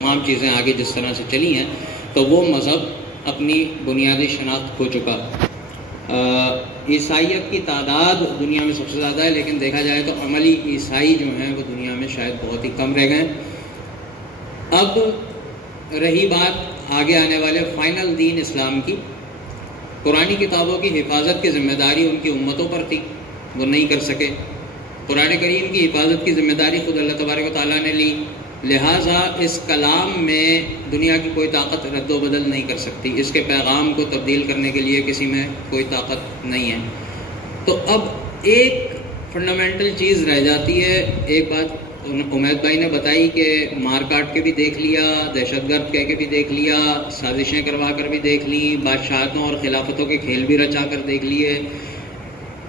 تمام چیزیں آگے جس طرح سے چلی ہیں تو وہ مذہب اپنی بنیادی شناخت کھو چکا۔ عیسائیت کی تعداد دنیا میں سب سے زیادہ ہے، لیکن دیکھا جائے تو عملی عیسائی جو ہیں وہ دنیا میں شاید بہت ہی کم رہ گئے۔ اب رہی بات آگے آنے والے فائنل دین اسلام کی، قرآنی کتابوں کی حفاظت کی ذمہ داری ان کی امتوں پر تھی، وہ نہیں کر سکے۔ قرآن کریم کی حفاظت کی ذمہ داری خود اللہ تبارک و تعالیٰ نے لی، لہٰذا اس کلام میں دنیا کی کوئی طاقت رد و بدل نہیں کر سکتی، اس کے پیغام کو تبدیل کرنے کے لیے کسی میں کوئی طاقت نہیں ہے۔ تو اب ایک فنڈامنٹل چیز رہ جاتی ہے، ایک بات عمید بھائی نے بتائی کہ مار کاٹ کے بھی دیکھ لیا، دہشت گرد کہہ کے بھی دیکھ لیا، سازشیں کروا کر بھی دیکھ لی، بادشاہتوں اور خلافتوں کے کھیل بھی رچا کر دیکھ لیے،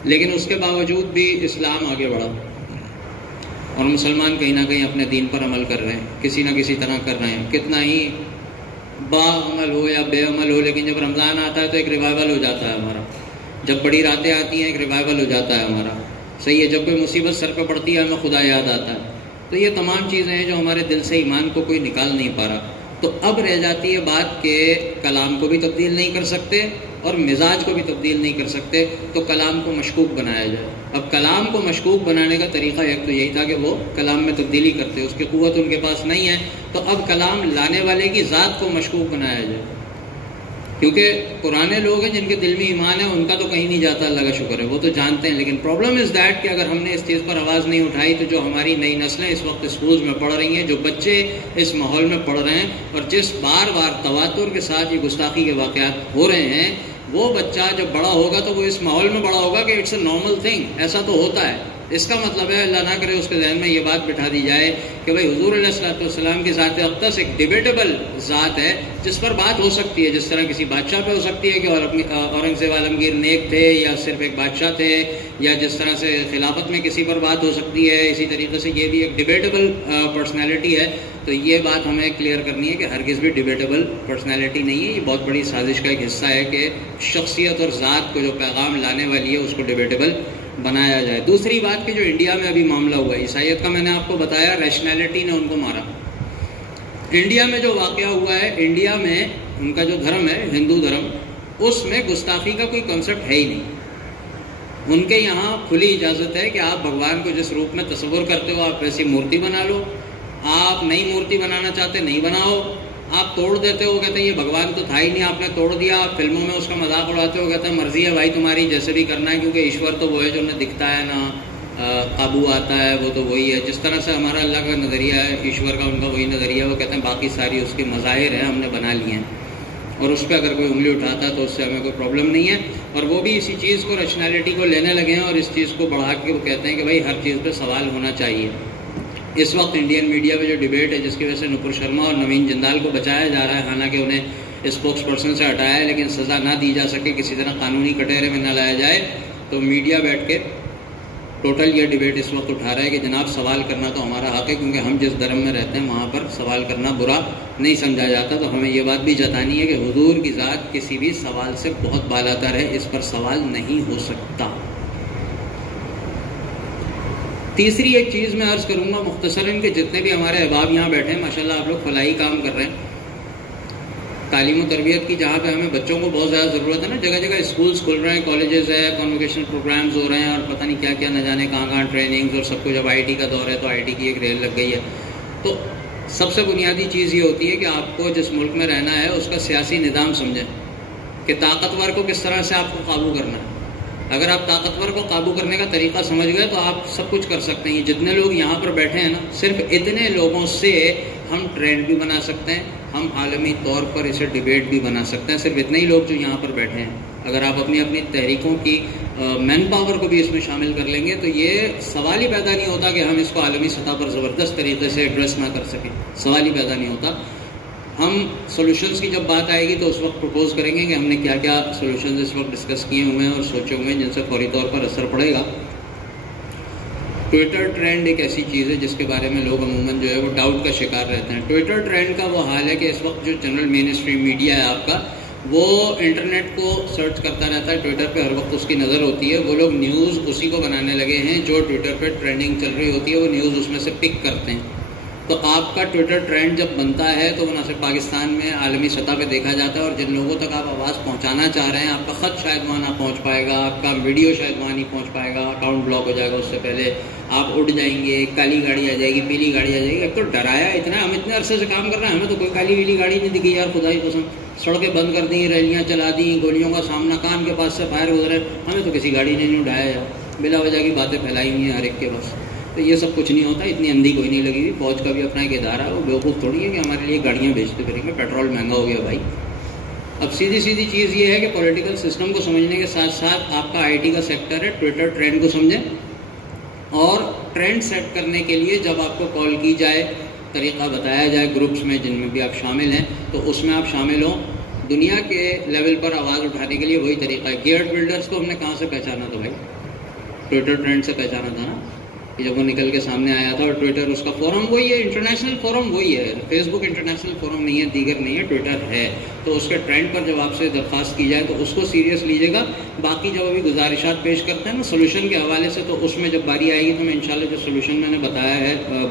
لیکن اس کے باوجود بھی اسلام آگے بڑھا اور مسلمان کہیں نہ کہیں اپنے دین پر عمل کر رہے ہیں، کسی نہ کسی طرح کر رہے ہیں، کتنا ہی با عمل ہو یا بے عمل ہو، لیکن جب رمضان آتا ہے تو ایک ریوائول ہو جاتا ہے ہمارا، جب بڑی راتیں آتی ہیں ایک ریوائول ہو جاتا ہے ہمارا، صحیح ہے، جب کوئی مصیبت سر پہ پڑتی ہے ہمیں خدا یاد آتا ہے۔ تو یہ تمام چیزیں ہیں جو ہمارے دل سے ایمان کو کوئی نکال نہیں پا رہا۔ تو اب رہ جاتی ہے بات کہ کلام کو بھی تبدیل نہیں کر سکتے اور مزاج کو بھی تبدیل نہیں کر سکتے، تو کلام کو مشکوک بنایا جائے۔ اب کلام کو مشکوک بنانے کا طریقہ ایک تو یہی تھا کہ وہ کلام میں تبدیلی کرتے، اس کی قوت ان کے پاس نہیں ہے، تو اب کلام لانے والے کی ذات کو مشکوک بنایا جائے، کیونکہ پرانے لوگ ہیں جن کے دل میں ایمان ہے، ان کا تو کہیں نہیں جاتا، اللہ کا شکر ہے، وہ تو جانتے ہیں۔ لیکن پرابلم از دیٹ کہ اگر ہم نے اس چیز پر آواز نہیں اٹھائی تو جو ہماری نئی نسلیں اس وقت اسکولز میں پڑھ رہی ہیں، جو بچے اس ماحول میں پڑھ رہے ہیں، اور جس بار بار تواتر کے ساتھ یہ گستاخی کے واقعات ہو رہے ہیں، وہ بچہ جب بڑا ہوگا تو وہ اس ماحول میں بڑا ہوگا کہ اٹس اے نارمل تھنگ، ایسا تو ہوتا ہے۔ اس کا مطلب ہے اللہ نہ کرے اس کے ذہن میں یہ بات بٹھا دی جائے کہ بھائی حضور علیہ الصلوۃ والسلام کی ذات اقدس ایک ڈیبیٹیبل ذات ہے جس پر بات ہو سکتی ہے، جس طرح کسی بادشاہ پہ ہو سکتی ہے کہ اورنگزیب عالمگیر نیک تھے یا صرف ایک بادشاہ تھے، یا جس طرح سے خلافت میں کسی پر بات ہو سکتی ہے، اسی طریقے سے یہ بھی ایک ڈیبیٹیبل پرسنالٹی ہے۔ تو یہ بات ہمیں کلیئر کرنی ہے کہ ہرگز بھی ڈیبیٹیبل پرسنالٹی نہیں ہے، یہ بہت بڑی سازش کا ایک حصہ ہے کہ شخصیت اور ذات کو جو پیغام لانے والی ہے اس کو ڈیبیٹیبل بنایا جائے۔ دوسری بات کہ جو انڈیا میں ابھی معاملہ ہوا ہے عیسائیت کا، میں نے آپ کو بتایا ریشنلٹی نے ان کو مارا۔ انڈیا میں جو واقعہ ہوا ہے، انڈیا میں ان کا جو دھرم ہے ہندو دھرم، اس میں گستاخی کا کوئی کنسیپٹ ہے ہی نہیں۔ ان کے یہاں کھلی اجازت ہے کہ آپ بھگوان کو جس روپ میں تصور کرتے ہو آپ ویسی مورتی بنا لو، آپ نئی مورتی بنانا چاہتے نہیں بناؤ، آپ توڑ دیتے ہو، کہتے ہیں یہ بھگوان تو تھا ہی نہیں، آپ نے توڑ دیا، آپ فلموں میں اس کا مذاق اڑاتے ہو، کہتے ہیں مرضی ہے بھائی تمہاری جیسے بھی کرنا ہے، کیونکہ ایشور تو وہ ہے جو نہ دکھتا ہے نہ قابو آتا ہے، وہ تو وہی ہے۔ جس طرح سے ہمارا اللہ کا نظریہ ہے، ایشور کا ان کا وہی نظریہ ہے، وہ کہتے ہیں باقی ساری اس کی مظاہر ہیں ہم نے بنا لی ہیں، اور اس پہ اگر کوئی انگلی اٹھاتا ہے تو اس سے ہمیں کوئی پرابلم نہیں ہے۔ اور وہ بھی اسی چیز کو ریشنلٹی کو لینے لگے ہیں اور اس چیز کو بڑھا کے وہ کہتے ہیں کہ بھائی ہر چیز پہ سوال ہونا چاہیے۔ اس وقت انڈین میڈیا میں جو ڈیبیٹ ہے جس کی وجہ سے نپر شرما اور نوین جندال کو بچایا جا رہا ہے، حالانکہ انہیں اسپوکس پرسن سے ہٹایا ہے لیکن سزا نہ دی جا سکے، کسی طرح قانونی کٹہرے میں نہ لایا جائے، تو میڈیا بیٹھ کے ٹوٹل یہ ڈیبیٹ اس وقت اٹھا رہا ہے کہ جناب سوال کرنا تو ہمارا حق ہے، کیونکہ ہم جس دھرم میں رہتے ہیں وہاں پر سوال کرنا برا نہیں سمجھا جاتا، تو ہمیں یہ بات بھی جتانی ہے کہ حضور کی ذات کسی بھی سوال سے بہت بالاتر ہے، اس پر سوال نہیں ہو سکتا۔ تیسری ایک چیز میں عرض کروں گا مختصراً کہ جتنے بھی ہمارے احباب یہاں بیٹھے ہیں ماشاءاللہ آپ لوگ فلاحی کام کر رہے ہیں، تعلیم و تربیت کی، جہاں پہ ہمیں بچوں کو بہت زیادہ ضرورت ہے نا، جگہ جگہ اسکولز کھل رہے ہیں، کالجز ہے، کانوکیشنل پروگرامز ہو رہے ہیں، اور پتہ نہیں کیا کیا نہ جانے کہاں کہاں ٹریننگز، اور سب کو جب آئی ٹی کا دور ہے تو آئی ٹی کی ایک ریل لگ گئی ہے۔ تو سب سے بنیادی چیز یہ ہوتی ہے کہ آپ کو جس ملک میں رہنا ہے اس کا سیاسی نظام سمجھیں کہ طاقتور کو کس طرح سے آپ کو قابو کرنا ہے۔ اگر آپ طاقتور کو قابو کرنے کا طریقہ سمجھ گئے تو آپ سب کچھ کر سکتے ہیں۔ جتنے لوگ یہاں پر بیٹھے ہیں نا، صرف اتنے لوگوں سے ہم ٹرینڈ بھی بنا سکتے ہیں، ہم عالمی طور پر اسے ڈیبیٹ بھی بنا سکتے ہیں، صرف اتنے ہی لوگ جو یہاں پر بیٹھے ہیں۔ اگر آپ اپنی اپنی تحریکوں کی مین پاور کو بھی اس میں شامل کر لیں گے تو یہ سوال ہی پیدا نہیں ہوتا کہ ہم اس کو عالمی سطح پر زبردست طریقے سے ایڈریس نہ کر سکیں، سوال ہی پیدا نہیں ہوتا۔ ہم سولوشنز کی جب بات آئے گی تو اس وقت پروپوز کریں گے کہ ہم نے کیا کیا سولوشنز اس وقت ڈسکس کیے ہوئے ہیں اور سوچے ہوئے ہیں جن سے فوری طور پر اثر پڑے گا۔ ٹویٹر ٹرینڈ ایک ایسی چیز ہے جس کے بارے میں لوگ عموماً جو ہے وہ ڈاؤٹ کا شکار رہتے ہیں۔ ٹویٹر ٹرینڈ کا وہ حال ہے کہ اس وقت جو جنرل مین اسٹریم میڈیا ہے آپ کا، وہ انٹرنیٹ کو سرچ کرتا رہتا ہے، ٹویٹر پہ ہر وقت اس کی نظر ہوتی ہے، وہ لوگ نیوز اسی کو بنانے لگے ہیں جو ٹویٹر پہ ٹرینڈنگ چل رہی ہوتی ہے، وہ نیوز اس میں سے پک کرتے ہیں۔ تو آپ کا ٹویٹر ٹرینڈ جب بنتا ہے تو وہ نہ صرف پاکستان میں عالمی سطح پہ دیکھا جاتا ہے، اور جن لوگوں تک آپ آواز پہنچانا چاہ رہے ہیں آپ کا خط شاید وہاں نہ پہنچ پائے گا، آپ کا ویڈیو شاید وہاں نہیں پہنچ پائے گا، اکاؤنٹ بلاک ہو جائے گا، اس سے پہلے آپ اڑ جائیں گے، کالی گاڑی آ جائے گی، پیلی گاڑی آ جائے گی۔ ایک تو ڈرایا اتنا، ہم اتنے عرصے سے کام کر رہے ہیں، ہمیں تو کوئی کالی ویلی گاڑی نہیں دکھی یار، خدا ہی قسم، سڑکیں بند کر دیں، ریلیاں چلا دیں، گولیوں کا سامنا، کان کے پاس سے فائر گزرے، ہمیں تو کسی گاڑی نے نہیں اڑایا یار، بلا وجہ کی باتیں پھیلائی ہوئی ہیں ہر ایک کے پاس۔ تو یہ سب کچھ نہیں ہوتا، اتنی اندھی کوئی نہیں لگی ہوئی، فوج کا بھی اپنا ایک ادارہ ہے، وہ بیوقوف تھوڑی ہے کہ ہمارے لیے گاڑیاں بیچتے پھریں گے، پیٹرول مہنگا ہو گیا بھائی۔ اب سیدھی چیز یہ ہے کہ پولیٹیکل سسٹم کو سمجھنے کے ساتھ ساتھ آپ کا آئی ٹی کا سیکٹر ہے، ٹویٹر ٹرینڈ کو سمجھیں، اور ٹرینڈ سیٹ کرنے کے لیے جب آپ کو کال کی جائے، طریقہ بتایا جائے گروپس میں جن میں بھی آپ شامل ہیں، تو اس میں آپ شامل ہوں۔ دنیا کے لیول پر آواز اٹھانے کے لیے وہی طریقہ ہے۔ گیئر بلڈرز کو ہم نے کہاں سے پہچانا تھا بھائی؟ ٹویٹر ٹرینڈ سے پہچانا تھا نا، کہ جب وہ نکل کے سامنے آیا تھا، اور ٹویٹر اس کا فورم وہی ہے، انٹرنیشنل فورم وہی ہے، فیس بک انٹرنیشنل فورم نہیں ہے، دیگر نہیں ہے، ٹویٹر ہے۔ تو اس کے ٹرینڈ پر جب آپ سے درخواست کی جائے تو اس کو سیریس لیجیے گا۔ باقی جب ابھی گزارشات پیش کرتے ہیں نا سولوشن کے حوالے سے، تو اس میں جب باری آئے گی تو میں انشاءاللہ جو سولوشن میں نے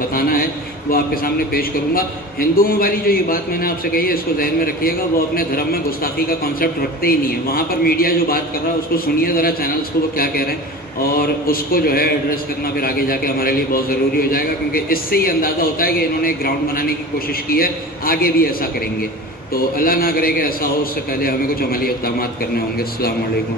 بتانا ہے وہ آپ کے سامنے پیش کروں گا۔ ہندوؤں والی جو یہ بات میں نے آپ سے کہی ہے، اس کو ذہن میں رکھیے گا، وہ اپنے دھرم میں گستاخی کا کانسیپٹ رکھتے ہی نہیں ہے۔ وہاں پر میڈیا جو بات کر رہا ہے اس کو سنیے ذرا، چینلز کو وہ کیا کہہ رہے ہیں، اور اس کو جو ہے ایڈریس کرنا پھر آگے جا کے ہمارے لیے بہت ضروری ہو جائے گا، کیونکہ اس سے ہی اندازہ ہوتا ہے کہ انہوں نے ایک گراؤنڈ بنانے کی کوشش کی ہے، آگے بھی ایسا کریں گے۔ تو اللہ نہ کرے کہ ایسا ہو، اس سے پہلے ہمیں کچھ عملی اقدامات کرنے ہوں گے۔ السلام علیکم۔